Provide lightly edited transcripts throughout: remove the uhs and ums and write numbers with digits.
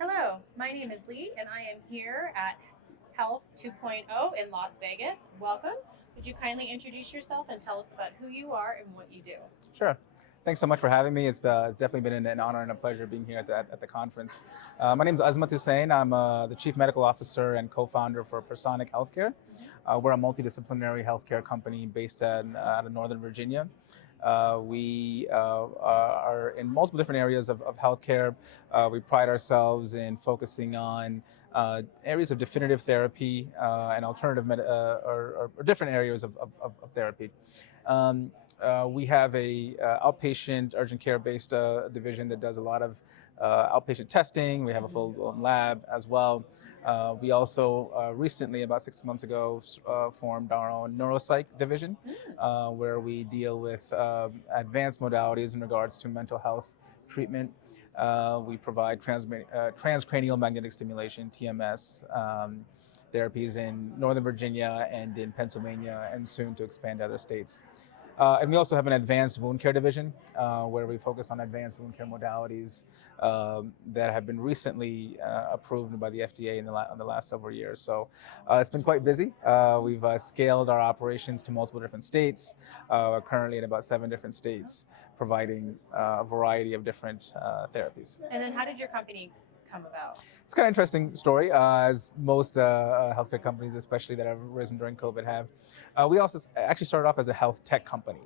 Hello, my name is Lee, and I am here at Health 2.0 in Las Vegas. Welcome. Would you kindly introduce yourself and tell us about who you are and what you do? Sure. Thanks so much for having me. It's definitely been an honor and a pleasure being here at the conference. My name is Azmat Husain. I'm the Chief Medical Officer and co-founder for Personic Healthcare. We're a multidisciplinary healthcare company based out of Northern Virginia. We are in multiple different areas of healthcare. We pride ourselves in focusing on areas of definitive therapy and alternative or different areas of therapy. Um, we have a outpatient urgent care based division that does a lot of outpatient testing. We have a full lab as well. We also recently, about 6 months ago, formed our own neuropsych division, where we deal with advanced modalities in regards to mental health treatment. We provide transcranial magnetic stimulation (TMS) therapies in Northern Virginia and in Pennsylvania, and soon to expand to other states. And we also have an advanced wound care division where we focus on advanced wound care modalities that have been recently approved by the FDA in the last several years. So it's been quite busy. We've scaled our operations to multiple different states. We're currently in about 7 different states, providing a variety of different therapies. And then, how did your company come about? It's kind of an interesting story, as most healthcare companies, especially that have risen during COVID, have. We also actually started off as a health tech company.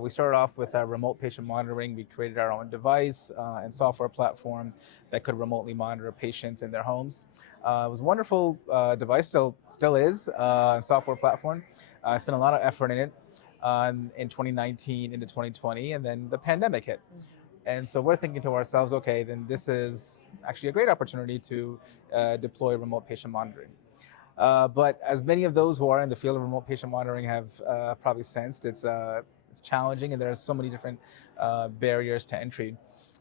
We started off with remote patient monitoring. We created our own device and software platform that could remotely monitor patients in their homes. It was a wonderful device, still is, and software platform. I spent a lot of effort in it in 2019 into 2020, and then the pandemic hit. And so we're thinking to ourselves, okay, then this is actually a great opportunity to deploy remote patient monitoring. But as many of those who are in the field of remote patient monitoring have probably sensed, it's challenging, and there are so many different barriers to entry.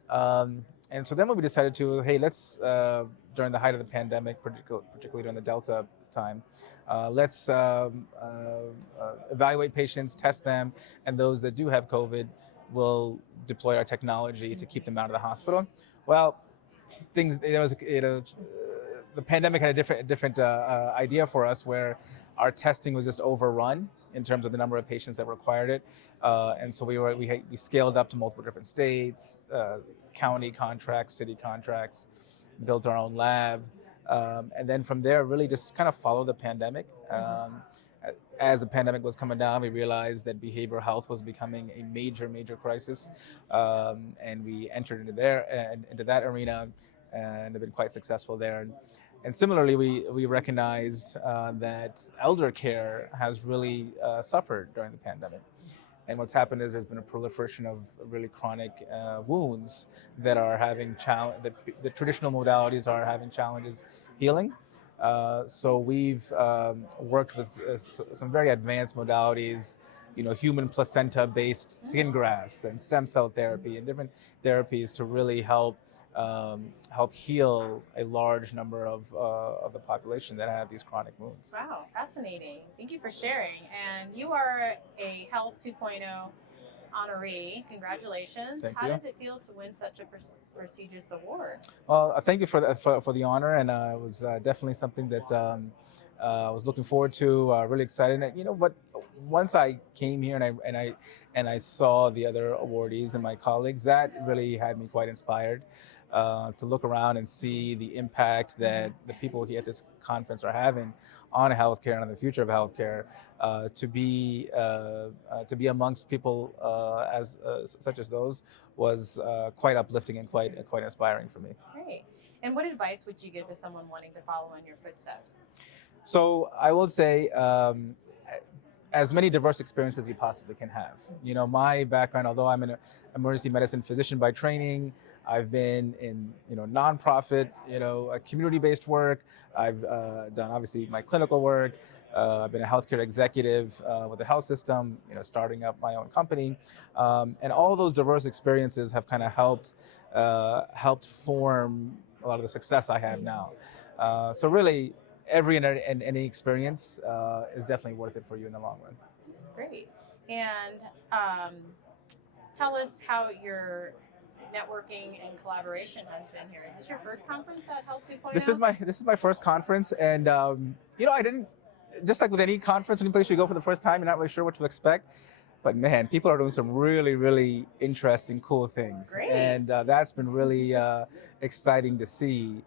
And so then when we decided to, hey, let's, during the height of the pandemic, particularly during the Delta time, let's evaluate patients, test them, and those that do have COVID will deploy our technology to keep them out of the hospital. Well, the pandemic had a different idea for us, where our testing was just overrun in terms of the number of patients that required it, and so we scaled up to multiple different states, county contracts, city contracts, built our own lab, and then from there really just kind of follow the pandemic. As the pandemic was coming down, we realized that behavioral health was becoming a major crisis, and we entered into that arena, and have been quite successful there. And similarly, we recognized that elder care has really suffered during the pandemic. And what's happened is there's been a proliferation of really chronic wounds that are having the traditional modalities are having challenges healing. So we've worked with some very advanced modalities, human placenta-based skin grafts and stem cell therapy and different therapies to really help heal a large number of the population that have these chronic wounds. Wow, fascinating. Thank you for sharing. And you are a Health 2.0 honoree. Congratulations. Thank How you. does it feel to win such a prestigious award? Well, thank you for the honor, and it was definitely something that I was looking forward to. Really excited. And, what? Once I came here and I saw the other awardees and my colleagues, that really had me quite inspired to look around and see the impact that the people here at this conference are having on healthcare and on the future of healthcare. To be amongst people such as those was quite uplifting and quite inspiring for me. Great. And what advice would you give to someone wanting to follow in your footsteps? So I will say, as many diverse experiences as you possibly can have. My background, although I'm an emergency medicine physician by training, I've been in nonprofit, community-based work. I've done obviously my clinical work. I've been a healthcare executive with the health system, starting up my own company, and all those diverse experiences have kind of helped form a lot of the success I have now. So really, every and any experience is definitely worth it for you in the long run. Great. And tell us how your networking and collaboration has been here. Is this your first conference at Health 2.0? This is my first conference, and I didn't, just like with any conference, any place you go for the first time, you're not really sure what to expect. But man, people are doing some really, really interesting, cool things. Great. And that's been really exciting to see.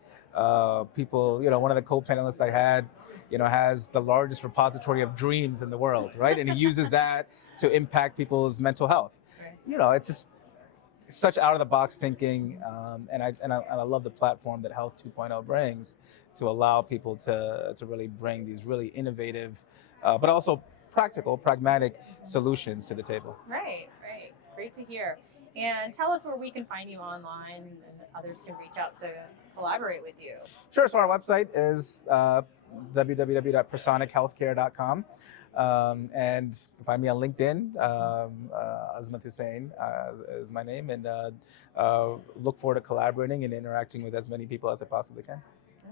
People, one of the co-panelists I had, has the largest repository of dreams in the world, right? And he uses that to impact people's mental health. Right. It's just such out-of-the-box thinking, and I love the platform that Health 2.0 brings to allow people to really bring these really innovative, but also practical, pragmatic solutions to the table. Right. Great to hear. And tell us where we can find you online and others can reach out to collaborate with you. Sure. So our website is www.personichealthcare.com. And you can find me on LinkedIn. Azmat Husain is my name, and look forward to collaborating and interacting with as many people as I possibly can.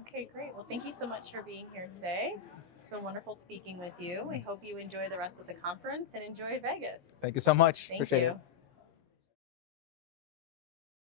Okay, great. Well, thank you so much for being here today. It's been wonderful speaking with you. We hope you enjoy the rest of the conference and enjoy Vegas. Thank you so much. Thank Appreciate you. it.